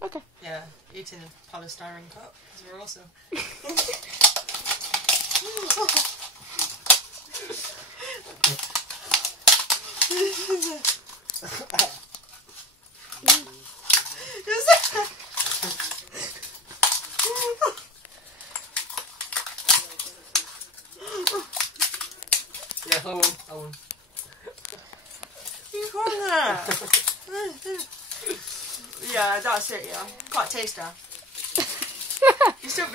Okay. Yeah, eating a polystyrene cup because we're awesome. Yeah, I won. You crying that? Yeah, that's it, yeah. Can't taste that. You still